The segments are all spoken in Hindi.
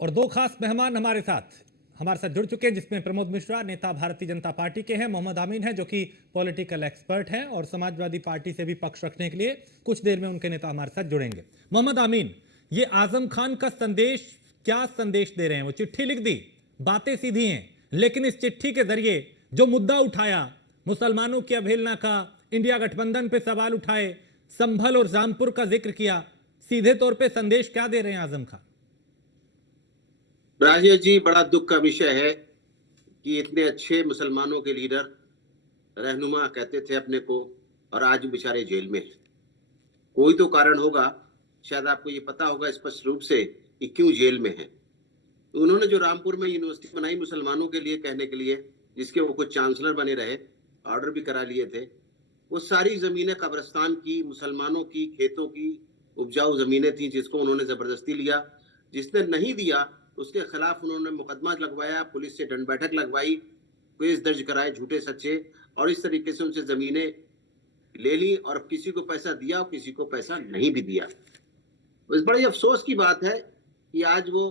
और दो खास मेहमान हमारे साथ जुड़ चुके हैं, जिसमें प्रमोद मिश्रा नेता भारतीय जनता पार्टी के हैं, मोहम्मद आमीन है जो कि पॉलिटिकल एक्सपर्ट हैं और समाजवादी पार्टी से भी पक्ष रखने के लिए कुछ देर में उनके नेता हमारे साथ जुड़ेंगे। मोहम्मद आमीन, ये आजम खान का संदेश क्या संदेश दे रहे हैं? वो चिट्ठी लिख दी, बातें सीधी हैं, लेकिन इस चिट्ठी के जरिए जो मुद्दा उठाया, मुसलमानों की अवहेलना का, इंडिया गठबंधन पे सवाल उठाए, संभल और रामपुर का जिक्र किया, सीधे तौर पे संदेश क्या दे रहे हैं आजम खान? राजेश जी, बड़ा दुख का विषय है कि इतने अच्छे मुसलमानों के लीडर, रहनुमा कहते थे अपने को, और आज बेचारे जेल में हैं। कोई तो कारण होगा, शायद आपको ये पता होगा स्पष्ट रूप से कि क्यों जेल में हैं। तो उन्होंने जो रामपुर में यूनिवर्सिटी बनाई मुसलमानों के लिए कहने के लिए, जिसके वो कुछ चांसलर बने रहे, ऑर्डर भी करा लिए थे, वो सारी जमीनें कब्रिस्तान की, मुसलमानों की, खेतों की उपजाऊ जमीनें थी, जिसको उन्होंने जबरदस्ती लिया। जिसने नहीं दिया उसके खिलाफ उन्होंने मुकदमा लगवाया, पुलिस से दंड बैठक लगवाई, केस दर्ज कराए झूठे सच्चे, और इस तरीके से उनसे जमीनें ले ली और किसी को पैसा दिया और किसी को पैसा नहीं भी दिया। इस बड़ी अफसोस की बात है कि आज वो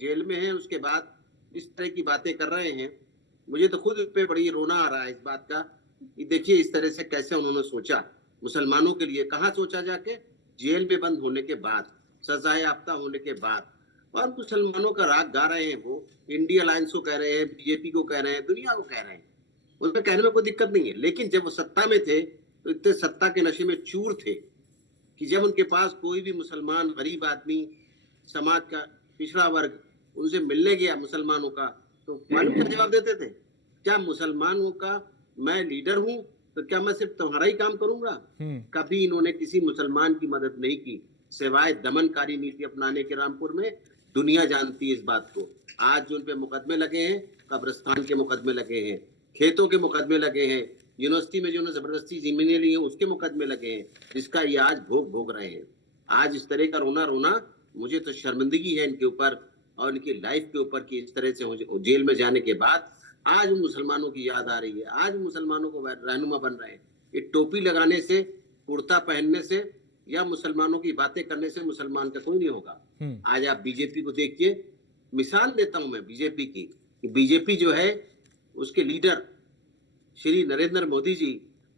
जेल में है, उसके बाद इस तरह की बातें कर रहे हैं। मुझे तो खुद पे बड़ी रोना आ रहा है इस बात का कि देखिए इस तरह से कैसे उन्होंने सोचा मुसलमानों के लिए। कहाँ सोचा? जाके जेल में बंद होने के बाद, सजाए याफ्ता होने के बाद, और मुसलमानों का राग गा रहे हैं। वो इंडिया अलायंस को कह रहे हैं, बीजेपी को कह रहे हैं, दुनिया को कह रहे हैं। उसमें कहने में कोई दिक्कत नहीं है, लेकिन जब वो सत्ता में थे तो इतने सत्ता के नशे में चूर थे कि जब उनके पास कोई भी मुसलमान, गरीब आदमी, समाज का पिछड़ा वर्ग उनसे मिलने गया मुसलमानों का, तो मालूम क्या जवाब देते थे? क्या मुसलमानों का मैं लीडर हूं तो क्या मैं सिर्फ तुम्हारा ही काम करूंगा? कभी इन्होंने किसी मुसलमान की मदद नहीं की, सिवाय दमनकारी नीति अपनाने के। रामपुर में दुनिया जानती है इस बात को। आज जो उन पे मुकदमे लगे हैं, कब्रिस्तान के मुकदमे लगे हैं, खेतों के मुकदमे लगे हैं, यूनिवर्सिटी में जो उन्होंने जबरदस्ती जमीनें ली हैं उसके मुकदमे लगे हैं, जिसका ये आज भोग रहे हैं। आज इस तरह का रोना मुझे तो शर्मिंदगी है इनके ऊपर और इनकी लाइफ के ऊपर कि इस तरह से जेल में जाने के बाद आज उन मुसलमानों की याद आ रही है। आज मुसलमानों को रहनुमा बन रहे हैं। ये टोपी लगाने से, कुर्ता पहनने से या मुसलमानों की बातें करने से मुसलमान का कोई नहीं होगा। आज आप बीजेपी को देखिए, मिसाल देता हूं मैं बीजेपी की, कि बीजेपी जो है उसके लीडर श्री नरेंद्र मोदी जी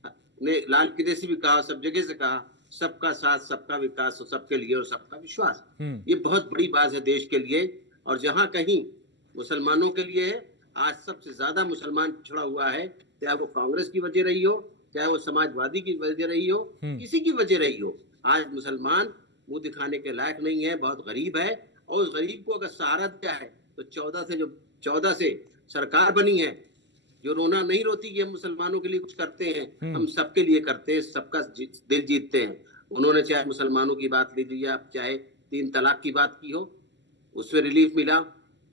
ने लाल किले से भी कहा, सब जगह से कहा, सबका साथ, सबका विकास और सबके लिए और सबका विश्वास। ये बहुत बड़ी बात है देश के लिए। और जहां कहीं मुसलमानों के लिए है, आज सबसे ज्यादा मुसलमान पिछड़ा हुआ है, चाहे वो कांग्रेस की वजह रही हो, चाहे वो समाजवादी की वजह रही हो, किसी की वजह रही हो, आज मुसलमान मुंह दिखाने के लायक नहीं है, बहुत गरीब है। और उस गरीब को अगर सहारा दिया है तो 14 से सरकार बनी है, जो रोना नहीं रोती कि हम मुसलमानों के लिए कुछ करते हैं, हम सबके लिए करते हैं, सबका दिल जीतते हैं। उन्होंने चाहे मुसलमानों की बात लीजिए, आप चाहे 3 तलाक की बात की हो, उसमें रिलीफ मिला,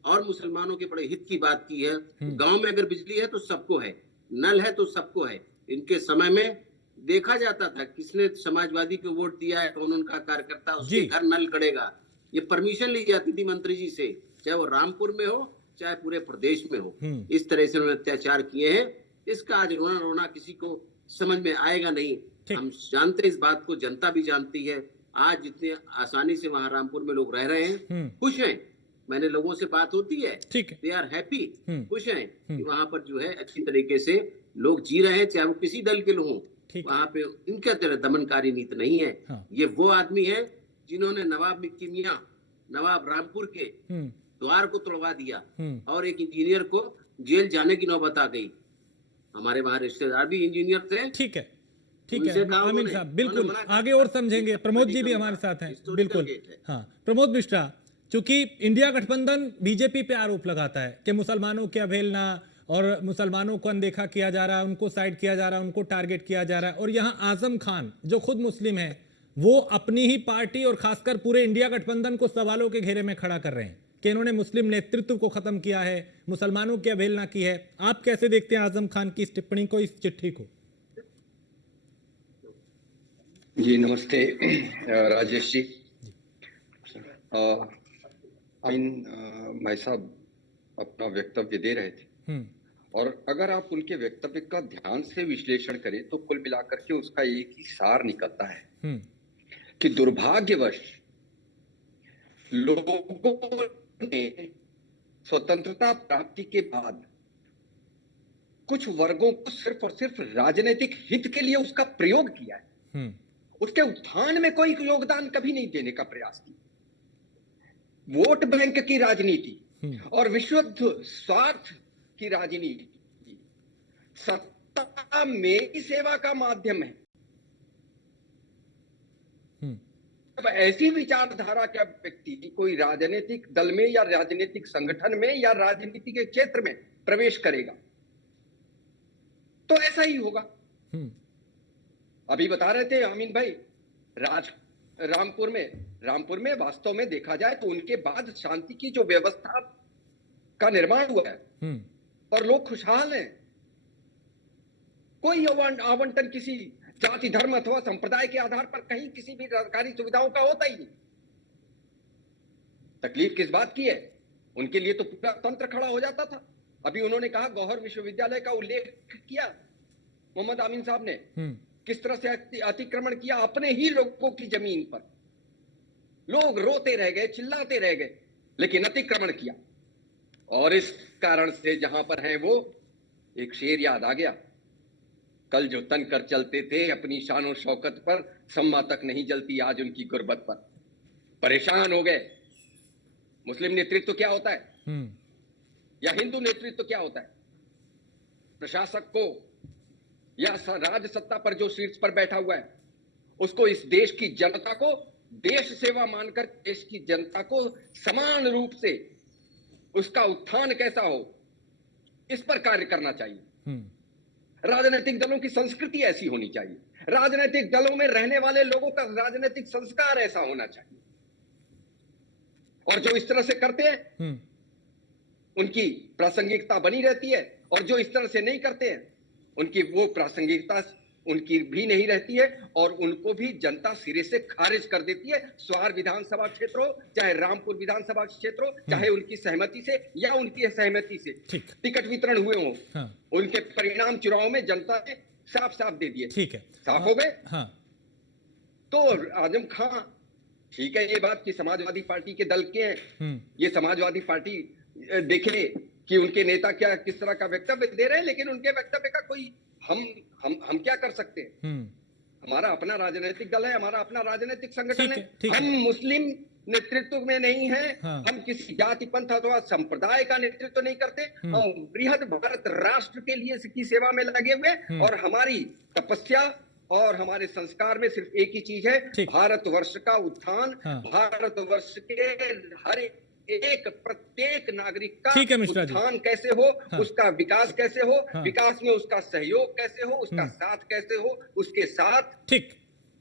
और मुसलमानों के बड़े हित की बात की है। गांव में अगर बिजली है तो सबको है, नल है तो सबको है। इनके समय में देखा जाता था किसने समाजवादी को वोट दिया है, कौन उनका कार्यकर्ता, उसके घर नल गड़ेगा। ये परमिशन ली जाती थी मंत्री जी से, चाहे वो रामपुर में हो चाहे पूरे प्रदेश में हो। इस तरह से उन्होंने अत्याचार किए हैं। इसका आज रोना किसी को समझ में आएगा नहीं। हम जानते हैं इस बात को, जनता भी जानती है। आज जितने आसानी से वहां रामपुर में लोग रह रहे हैं, खुश हैं। मैंने लोगों से बात होती है, दे आर हैप्पी, खुश हैं कि वहां पर जो है अच्छी तरीके से लोग जी रहे हैं, चाहे वो किसी दल के लोग हों। वहां पे इनके तरह दमनकारी नीति नहीं है। ये वो आदमी है जिन्होंने नवाब रामपुर के द्वार को तोड़वा दिया और एक इंजीनियर को जेल जाने की नौबत आ गई। हमारे वहां रिश्तेदार भी इंजीनियर थे। ठीक है आमिर साहब, बिल्कुल आगे और समझेंगे। प्रमोद जी भी हमारे साथ हैं, बिल्कुल। हाँ, प्रमोद मिश्रा, चूंकि इंडिया गठबंधन बीजेपी पे आरोप लगाता है कि मुसलमानों की अवहेलना और मुसलमानों को अनदेखा किया जा रहा है, उनको साइड किया जा रहा है, उनको टारगेट किया जा रहा है, और यहाँ आजम खान जो खुद मुस्लिम है वो अपनी ही पार्टी और खासकर पूरे इंडिया गठबंधन को सवालों के घेरे में खड़ा कर रहे हैं कि इन्होंने मुस्लिम नेतृत्व को खत्म किया है, मुसलमानों की अवहेलना की है। आप कैसे देखते हैं आजम खान की इस टिप्पणी को, इस चिट्ठी को? जी नमस्ते राजेश जी। भाई साहब अपना वक्तव्य दे रहे थे, और अगर आप उनके वक्तव्य का ध्यान से विश्लेषण करें तो कुल मिलाकर के उसका एक ही सार निकलता है कि दुर्भाग्यवश लोगों ने स्वतंत्रता प्राप्ति के बाद कुछ वर्गों को सिर्फ और सिर्फ राजनीतिक हित के लिए उसका प्रयोग किया है, उसके उत्थान में कोई योगदान कभी नहीं देने का प्रयास किया। वोट बैंक की राजनीति और विशुद्ध स्वार्थ की राजनीति सत्ता में सेवा का माध्यम है। अब ऐसी विचारधारा का व्यक्ति कोई राजनीतिक दल में या राजनीतिक संगठन में या राजनीति के क्षेत्र में प्रवेश करेगा तो ऐसा ही होगा। अभी बता रहे थे अमीन भाई, रामपुर में वास्तव में देखा जाए तो उनके बाद शांति की जो व्यवस्था का निर्माण हुआ है और लोग खुशहाल हैं। कोई आवंटन किसी जाति धर्म अथवा संप्रदाय के आधार पर कहीं किसी भी सरकारी सुविधाओं का होता ही नहीं। तकलीफ किस बात की है? उनके लिए तो पूरा तंत्र खड़ा हो जाता था। अभी उन्होंने कहा गौहर विश्वविद्यालय का उल्लेख किया मोहम्मद आमीन साहब ने, किस तरह से अतिक्रमण किया अपने ही लोगों की जमीन पर। लोग रोते रह गए, चिल्लाते रह गए, लेकिन अतिक्रमण किया। और इस कारण से जहां पर हैं वो, एक शेर याद आ गया, कल जो तन कर चलते थे अपनी शान और शौकत पर, सम्मा तक नहीं जलती आज उनकी गुर्बत पर। परेशान हो गए। मुस्लिम नेतृत्व क्या होता है या हिंदू नेतृत्व क्या होता है? प्रशासक को या राज सत्ता पर जो शीर्ष पर बैठा हुआ है उसको इस देश की जनता को देश सेवा मानकर देश की जनता को समान रूप से उसका उत्थान कैसा हो इस पर कार्य करना चाहिए। राजनीतिक दलों की संस्कृति ऐसी होनी चाहिए, राजनीतिक दलों में रहने वाले लोगों का राजनीतिक संस्कार ऐसा होना चाहिए। और जो इस तरह से करते हैं उनकी प्रासंगिकता बनी रहती है, और जो इस तरह से नहीं करते हैं उनकी वो प्रासंगिकता उनकी भी नहीं रहती है, और उनको भी जनता सिरे से खारिज कर देती है। स्वार विधानसभा क्षेत्र हो चाहे रामपुर विधानसभा क्षेत्र हो, चाहे उनकी सहमति से या उनकी असहमति से टिकट वितरण हुए हो, हाँ। उनके परिणाम चुनाव में जनता ने साफ साफ दे दिए। ठीक है, साफ हो गए। हाँ। तो आजम खां, ठीक है ये बात कि समाजवादी पार्टी के दल के हैं, ये समाजवादी पार्टी देखे कि उनके नेता क्या किस तरह का वक्तव्य दे रहे हैं, लेकिन उनके वक्तव्य का कोई हम क्या कर सकते हैं? हमारा अपना राजनीतिक दल है, हमारा अपना राजनीतिक संगठन है। हम मुस्लिम नेतृत्व में नहीं है, हाँ। हम किसी जाति पंथ अथवा संप्रदाय का नेतृत्व नहीं करते। हम बृहद भारत राष्ट्र के लिए की सेवा में लगे हुए, और हमारी तपस्या और हमारे संस्कार में सिर्फ एक ही चीज है, भारतवर्ष का उत्थान। हाँ। भारतवर्ष के हर एक प्रत्येक नागरिक का उत्थान कैसे हो, हाँ। उसका विकास कैसे हो, हाँ। विकास में उसका सहयोग कैसे हो, उसका साथ कैसे हो, उसके साथ ठीक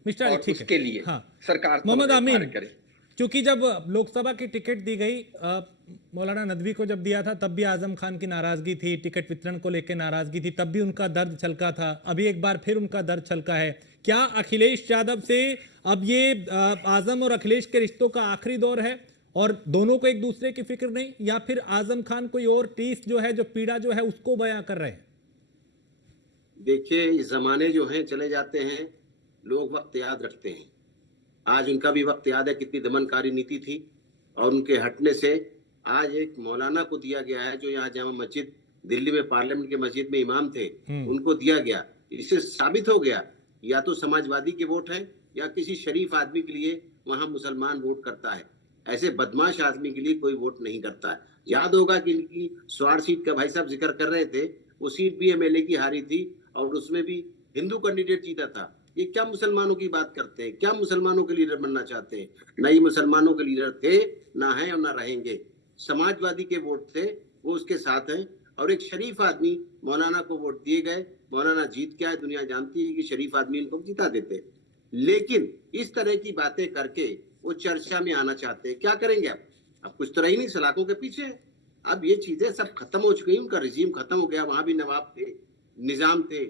मिस्टर जी, ठीक उसके लिए हाँ। सरकार मोहम्मद आमीन, क्योंकि जब लोकसभा की टिकट दी गई, मौलाना नदवी को जब दिया था तब भी आजम खान की नाराजगी थी, टिकट वितरण को लेकर नाराजगी थी, तब भी उनका दर्द छलका था, अभी एक बार फिर उनका दर्द छलका है। क्या अखिलेश यादव से अब ये आजम और अखिलेश के रिश्तों का आखिरी दौर है और दोनों को एक दूसरे की फिक्र नहीं, या फिर आजम खान कोई और टीस जो है, जो पीड़ा जो है उसको बयां कर रहे हैं? देखिए, इस जमाने जो हैं चले जाते हैं, लोग वक्त याद रखते हैं। आज उनका भी वक्त याद है कितनी दमनकारी नीति थी, और उनके हटने से आज एक मौलाना को दिया गया है जो यहाँ जामा मस्जिद दिल्ली में पार्लियामेंट की मस्जिद में इमाम थे, उनको दिया गया। इससे साबित हो गया या तो समाजवादी के वोट है या किसी शरीफ आदमी के लिए वहां मुसलमान वोट करता है। ऐसे बदमाश आदमी के लिए कोई वोट नहीं करता है। याद होगा कि इनकी स्वार सीट का भाई साहब जिक्र कर रहे थे, वो सीट भी एमएलए की हारी थी और उसमें भी हिंदू कैंडिडेट जीता था। ये क्या मुसलमानों की बात करते हैं? क्या मुसलमानों के लीडर बनना चाहते हैं? न ये मुसलमानों के लीडर थे, ना है और ना रहेंगे। समाजवादी के वोट थे, वो उसके साथ हैं, और एक शरीफ आदमी मौलाना को वोट दिए गए। मौलाना जीत क्या है, दुनिया जानती है कि शरीफ आदमी इनको जिता देते। लेकिन इस तरह की बातें करके वो चर्चा में आना चाहते हैं। क्या करेंगे अब कुछ तो रही नहीं, सलाखों के पीछे। अब ये चीजें सब खत्म हो चुकी, उनका रिजीम खत्म हो गया। वहां भी नवाब थे, निजाम थे,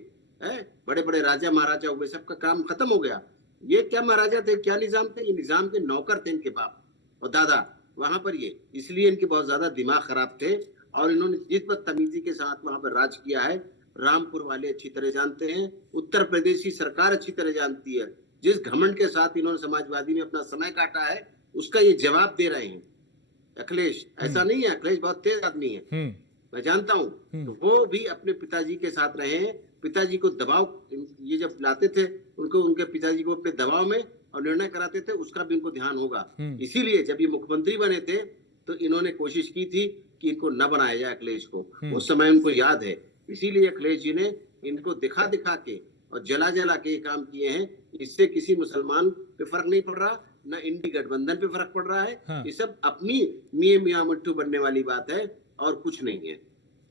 बड़े बड़े राजा महाराजा हुए, सबका काम खत्म हो गया। ये क्या महाराजा थे, क्या निजाम थे? ये निजाम के नौकर थे, इनके बाप और दादा वहां पर। ये इसलिए इनके बहुत ज्यादा दिमाग खराब थे, और इन्होंने जिस बदतमीजी के साथ वहां पर राज किया है, रामपुर वाले अच्छी तरह जानते हैं, उत्तर प्रदेश की सरकार अच्छी तरह जानती है। जिस घमंड के साथ इन्होंने समाजवादी में अपना समय काटा है, उसका ये जवाब दे रहे हैं। अखिलेश, ऐसा नहीं है, अखिलेश बहुत तेज आदमी है, मैं जानता हूँ, तो वो भी अपने पिताजी के साथ रहे हैं। पिताजी को दबाव, ये जब लाते थे उनको, उनके पिताजी को अपने दबाव में और निर्णय कराते थे, उसका भी इनको ध्यान होगा। इसीलिए जब ये मुख्यमंत्री बने थे तो इन्होंने कोशिश की थी कि इनको न बनाया जाए अखिलेश को, उस समय उनको याद है। इसीलिए अखिलेश जी ने इनको दिखा दिखा के और जला जला के ये काम किए हैं। इससे किसी मुसलमान पे फर्क नहीं पड़ रहा, न इंडी गठबंधन पे फर्क पड़ रहा है। ये सब अपनी मियां मिट्टू बनने वाली बात है और कुछ नहीं है।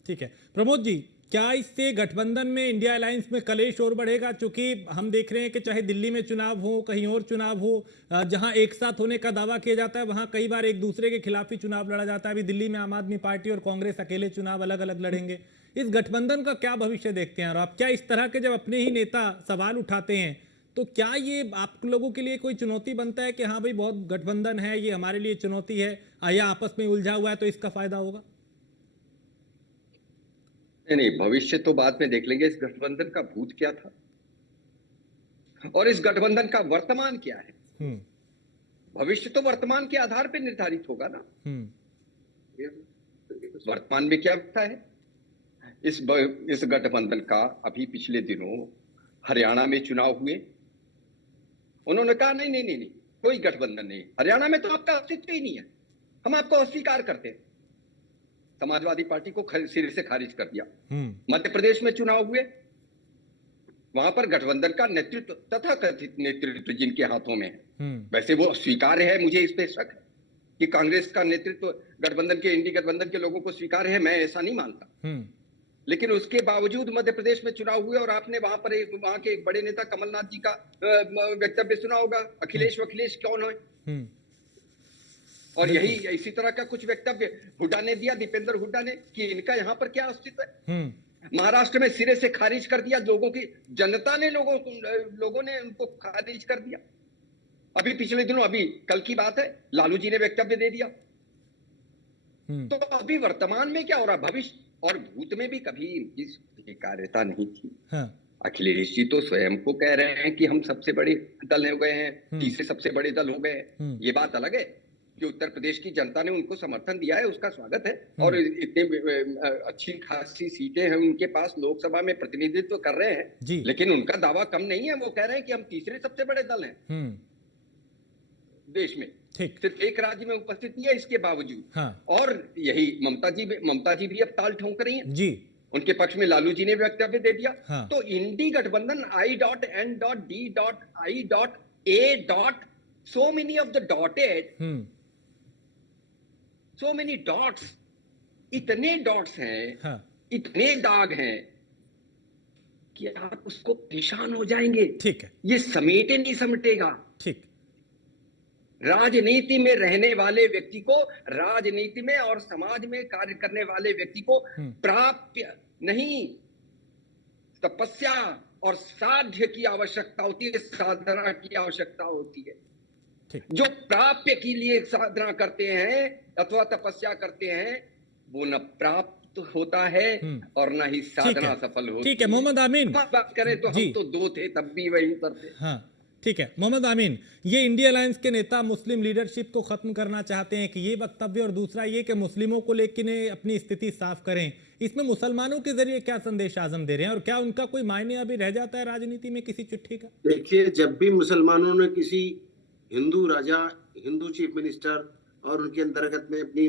ठीक है प्रमोद जी, क्या इससे गठबंधन में, इंडिया अलायंस में कलेश और बढ़ेगा? क्योंकि हम देख रहे हैं कि चाहे दिल्ली में चुनाव हो, कहीं और चुनाव हो, जहां एक साथ होने का दावा किया जाता है वहां कई बार एक दूसरे के खिलाफ ही चुनाव लड़ा जाता है। अभी दिल्ली में आम आदमी पार्टी और कांग्रेस अकेले चुनाव अलग अलग लड़ेंगे। इस गठबंधन का क्या भविष्य देखते हैं? और आप क्या इस तरह के जब अपने ही नेता सवाल उठाते हैं तो क्या ये आप लोगों के लिए कोई चुनौती बनता है कि हाँ भाई बहुत गठबंधन है, ये हमारे लिए चुनौती है, या आपस में उलझा हुआ है तो इसका फायदा होगा? नहीं, भविष्य तो बाद में देख लेंगे। इस गठबंधन का भूत क्या था और इस गठबंधन का वर्तमान क्या है। भविष्य तो वर्तमान के आधार पर निर्धारित होगा ना। वर्तमान में क्या होता है इस गठबंधन का? अभी पिछले दिनों हरियाणा में चुनाव हुए, उन्होंने कहा नहीं नहीं नहीं नहीं, कोई गठबंधन नहीं, हरियाणा में तो आपका अस्तित्व ही नहीं है, हम आपको अस्वीकार करते हैं। समाजवादी पार्टी को सिरे से खारिज कर दिया। मध्य प्रदेश में चुनाव हुए, वहां पर गठबंधन का नेतृत्व, तथा कथित नेतृत्व जिनके हाथों में है, वैसे वो स्वीकार्य है, मुझे इस पे शक है कि कांग्रेस का नेतृत्व गठबंधन के, इंडी गठबंधन के लोगों को स्वीकार्य है, मैं ऐसा नहीं मानता। लेकिन उसके बावजूद मध्य प्रदेश में चुनाव हुए और आपने वहां पर वहां के एक बड़े नेता कमलनाथ जी का वक्तव्य सुना होगा, अखिलेश वखिलेश कौन है। और यही इसी तरह का कुछ वक्तव्य हुड्डा ने दिया, दीपेंद्र हुड्डा ने, कि इनका यहाँ पर क्या अस्तित्व है। महाराष्ट्र में सिरे से खारिज कर दिया, लोगों की जनता ने, लोगों ने उनको खारिज कर दिया। अभी पिछले दिनों, अभी कल की बात है, लालू जी ने वक्तव्य दे दिया। तो अभी वर्तमान में क्या हो रहा, भविष्य और भूत में भी कभी इनकी स्वीकार्यता नहीं थी। अखिलेश जी तो स्वयं को कह रहे हैं कि हम सबसे बड़े दल हो गए हैं, तीसरे सबसे बड़े दल हो गए हैं। ये बात अलग है कि उत्तर प्रदेश की जनता ने उनको समर्थन दिया है, उसका स्वागत है, और इतने अच्छी खासी सीटें हैं उनके पास, लोकसभा में प्रतिनिधित्व कर रहे हैं। लेकिन उनका दावा कम नहीं है, वो कह रहे हैं कि हम तीसरे सबसे बड़े दल हैं देश में, सिर्फ एक राज्य में उपस्थित नहीं है इसके बावजूद। और यही ममता जी भी अब ताल ठोंक रही हैं जी, उनके पक्ष में लालू जी ने वक्तव्य दे दिया। तो इंडी गठबंधन I.N.D.I.A. so many of the dotted, so many dots, इतने डॉट्स हैं, इतने दाग हैं कि आप उसको परेशान हो जाएंगे। ठीक है, ये समेटे नहीं समेटेगा। ठीक, राजनीति में रहने वाले व्यक्ति को, राजनीति में और समाज में कार्य करने वाले व्यक्ति को प्राप्य नहीं, तपस्या और साध्य की आवश्यकता होती है, साधना की आवश्यकता होती है। जो प्राप्य के लिए साधना करते हैं अथवा तपस्या करते हैं, वो न प्राप्त होता है और न ही साधना सफल होती है। ठीक है मोहम्मद आमीन, बात करें तो हम तो दो थे, तब भी वही करते। हाँ ठीक है मोहम्मद आमीन, ये इंडिया अलायंस के नेता मुस्लिम लीडरशिप को खत्म करना चाहते हैं कि ये वक्तव्य, और दूसरा ये कि मुस्लिमों को लेकर अपनी स्थिति साफ करें, इसमें मुसलमानों के जरिए क्या संदेश आजम दे रहे हैं और क्या उनका कोई मायने अभी रह जाता है राजनीति में किसी चिट्ठी का? देखिए, जब भी मुसलमानों ने किसी हिंदू राजा, हिंदू चीफ मिनिस्टर और उनके अंतर्गत में अपनी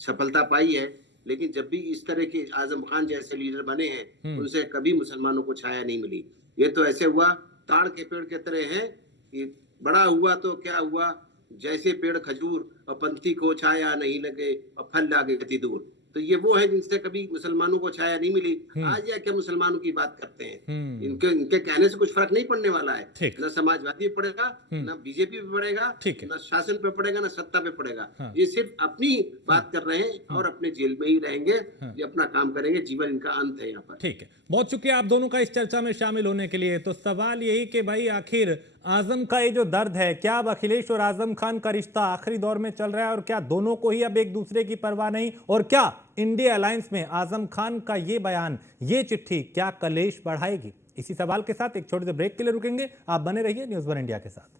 सफलता पाई है, लेकिन जब भी इस तरह के आजम खान जैसे लीडर बने हैं, उनसे कभी मुसलमानों को छाया नहीं मिली। ये तो ऐसे हुआ ताड़ के पेड़ के तरह है कि बड़ा हुआ तो क्या हुआ, जैसे पेड़ खजूर और पंथी को छाया नहीं लगे और फल लागे गति दूर। तो ये वो है जिनसे कभी मुसलमानों को छाया नहीं मिली। आज या क्या मुसलमानों की बात करते हैं, इनके कहने से कुछ फर्क नहीं पड़ने वाला है। न समाजवादी पे पड़ेगा, न बीजेपी पे पड़ेगा, न शासन पे पड़ेगा, न सत्ता पे पड़ेगा। ये सिर्फ अपनी बात कर रहे हैं और अपने जेल में ही रहेंगे, ये अपना काम करेंगे, जीवन इनका अंत है यहाँ पर। ठीक है, बहुत शुक्रिया आप दोनों का इस चर्चा में शामिल होने के लिए। तो सवाल यही कि भाई आखिर आजम का ये जो दर्द है, क्या अब अखिलेश और आजम खान का रिश्ता आखिरी दौर में चल रहा है और क्या दोनों को ही अब एक दूसरे की परवाह नहीं, और क्या इंडिया अलायंस में आजम खान का ये बयान, ये चिट्ठी क्या कलेश बढ़ाएगी? इसी सवाल के साथ एक छोटे से ब्रेक के लिए रुकेंगे। आप बने रहिए न्यूज़ वन इंडिया के साथ।